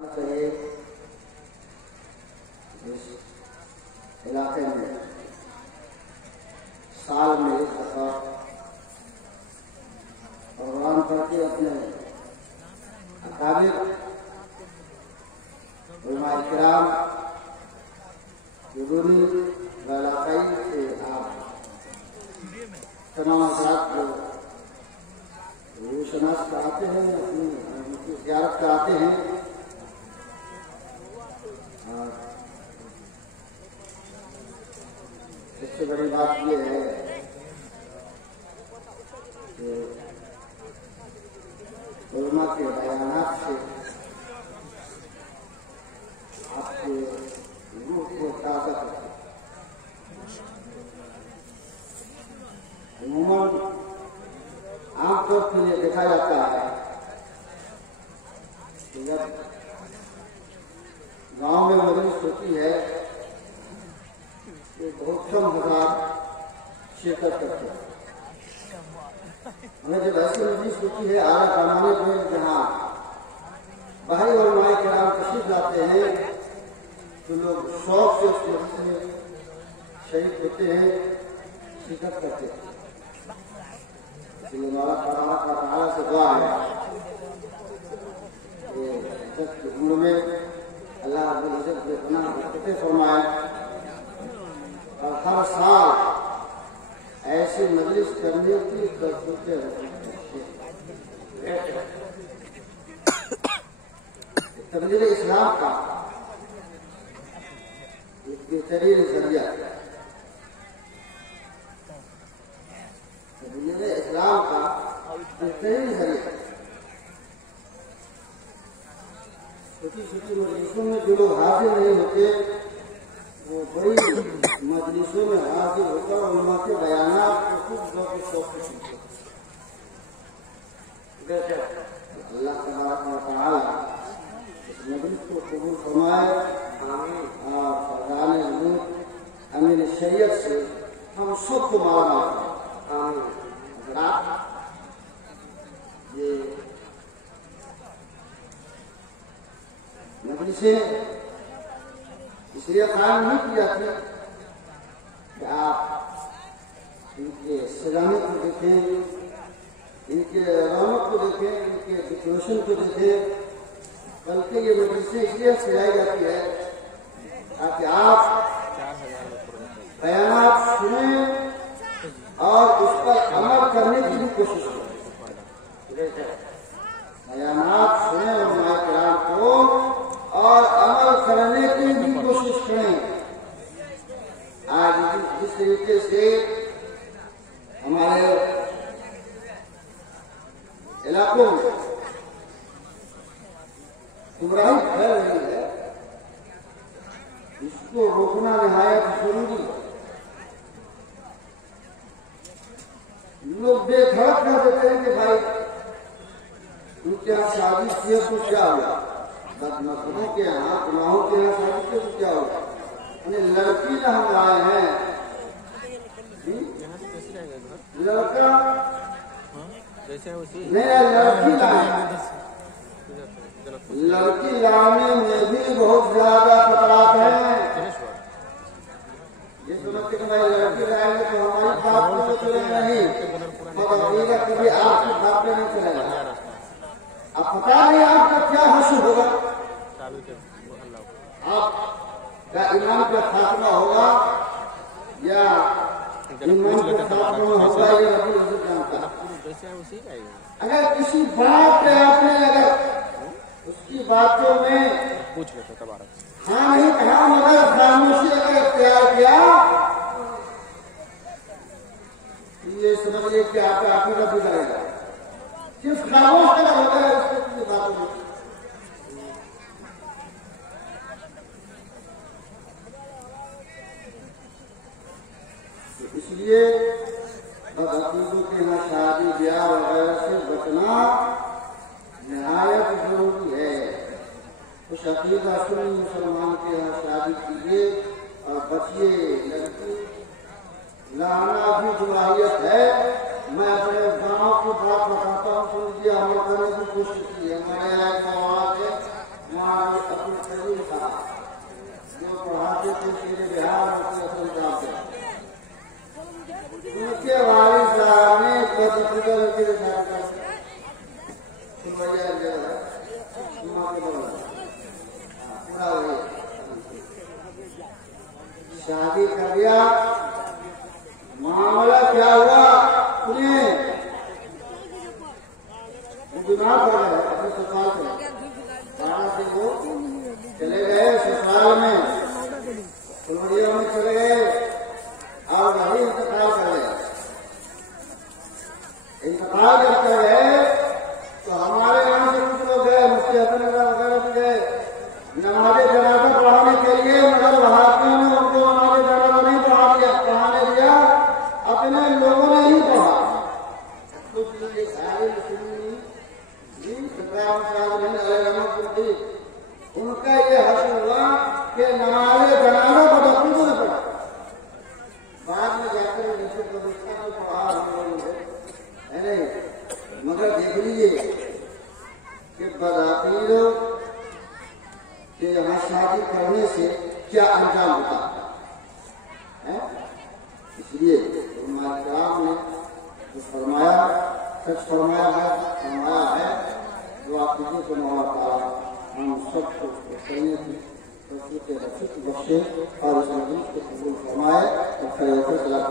चाहिए इस इलाके में साल में एक दफा भगवान करके अपने अकाबिर उलमाए किराम जुनूनी व इलाकाई से आप तमाम हज़रात जो रूशनास कराते हैं, उनकी ज़ियारत कराते हैं। सबसे बड़ी बात यह है कि उलमा के बयानात से आपके रूह को ताज़ा करते हैं। अमूमन आमतौर पर यह देखा जाता है कि जब गांव में मजलिस होती है तो बहुत कम हजार शिरकत करते हैं। हमें जब ऐसी मजलिस होती है आला पैमाने में जहाँ भाई और माए किराम तशरीफ लाते हैं तो लोग शौक से उस मजलिस में शरीक होते हैं, शिरकत करते हैं। इसलिए मौला ताला से दुआ है कि उम्र में अल्लाह रब्बुल इज्जत के पनाह बरकतें फरमाए और हर साल ऐसी मजलिस करने की तरफते तबलीग इस्लाम का एक बेहतरीन जरिया, तबलीग इस्लाम का बेहतरीन जरिया। छोटी छोटी मजलिसों में जो लोग हाजिर नहीं होते वो बड़ी मजलिसों में हाजिर होकर उलमा के बयानात को खूब ज़ौक़ शौक़ से सुनते हैं। अल्लाह तबारक व तआला इस मजलिस को कबूल फरमाए और फरज़ाने हुज़ूर अमीन शरीयत से हम सबको माला माल ये मजलिसें इसलिए कायम नहीं की जाती कि आप इनके सजाने को देखें, इनके रौनक को देखें, इनके डेकोरेशन को देखें, बल्कि ये मजलिसें इसलिए सजाई जाती है ताकि आप बयानात सुने और उस पर अमल करने की भी कोशिश करें। बयानात सुने उलमाए किराम को और अमल करने की भी कोशिश करें। आज जिस तरीके से हमारे इलाकों में गुमराही फैल रही है, इसको रोकना निहायत जरूरी है। लोग बेधड़क कर देते हैं कि भाई उनके यहाँ शादी किए तो क्या हुआ, बदनसीबों के यहाँ गुनाहों के यहाँ शादी किए तो क्या हुआ, लड़की ना हम लाए हैं, लड़का नहीं लड़की लाए, लड़की लाने में भी बहुत ज्यादा खतरात हैं। ये समझते कि भाई लड़की लाएंगे तो हमारी बात में तो चलेगा नहीं, मगर कभी आपकी बात में नहीं चलेगा। अब पता नहीं आपका क्या हासिल होगा, आपका ईमान का खात्मा होगा या ईमान का खात्मा होगा ये रब्बुल इज्जत जानता है। अगर किसी बात पे आपने अगर उसकी बातों में पूछ लेते हाँ नहीं कहा मगर खामोशी अगर इख्तियार किया ये समझ लीजिए कि आपका अकीदा बिगड़ेगा। सिर्फ खामोश अगर होगा उसकी बातों में इसलिए बदअकीदों के यहाँ शादी ब्याह वगैरह से बचना निहायत जरूरी है। उस अकीदा सुन्नी मुसलमान के यहाँ शादी कीजिए और बचिए। लड़की लाना भी गुनाहियत है। मैं अपने गांव की बात बताता हूँ, सुन लीजिए, अमल करने की कोशिश की है। हमारे यहाँ एक वहाँ अपने करीब था जो पढ़ाते थे तेरे बिहार में उनके वालिद साहब ने बदल के पूरा वही शादी कर दिया। मामला क्या हुआ, उन्हें बीमार पड़ गए अपने ससुराल से, वहां से वो चले गए ससुराल में, फुलवरिया में चले गए और वही इंतकाल कर गए। इंतकाल करते गए तो हमारे यहाँ से कुछ लोग गए, मुफ्ती हसन वगैरह से गए नमाज़े जनाजा पढ़ाने के लिए, मगर वहाबियों ने उनको नमाज़े जनाजा नहीं पढ़ाने दिया, अपने लोगों ने ही पढ़ा। उनका ये हक हुआ कि नमाज़े जनाजा बदस्तूर ने पढ़ा। बाद में जाकर निश्चित व्यवस्था में पढ़ा हम लोगों ने, है नहीं। मगर देख लीजिए कि बदातीरों के यहाँ शादी करने से क्या अंजाम होता है। इसलिए हमारे कलाम ने जो फरमाया सच फरमाया है जो आप किसी को मौका हम सबको करने की बख्शे और उस मजलिस को कबूल फरमाए और खड़े होकर सलाम